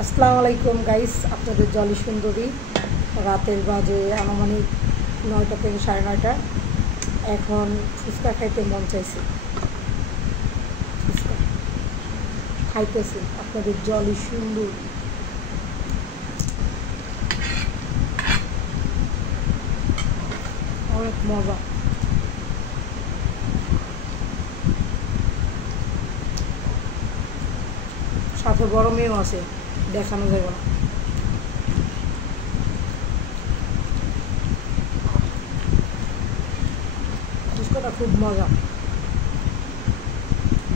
আসসালামু আলাইকুম গাইস, আপনাদের জলি সুন্দরী। রাতের বাজে আনুমানিক 9টা থেকে 9:30। এখন ফুচকা খাইতে মন চাইছে, ফুচকা খাইতেছি আপনাদের জলি সুন্দর। অনেক মজা, সাথে বড় মেয়েও আছে, দেখানো যাবে না। ফুচকাটা খুব মজা,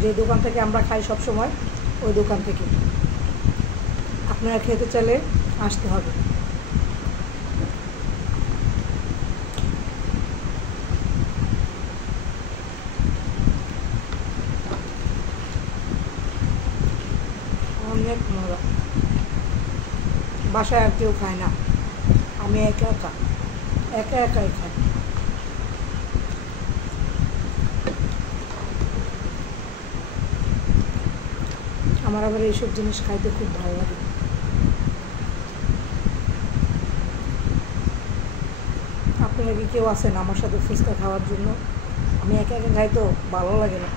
যে দোকান থেকে আমরা খাই সব সময় ওই দোকান থেকে। আপনারা খেতে চাইলে আসতে হবে। অনেক মজা, বাসায় আর কেউ খায় না, আমি একা একা একাই খাই। আমার আবার এইসব জিনিস খাইতে খুব ভালো লাগে। আপনারা কি কেউ আছেন আমার সাথে ফুচকা খাওয়ার জন্য? আমি একা একা খাই তো ভালো লাগে না।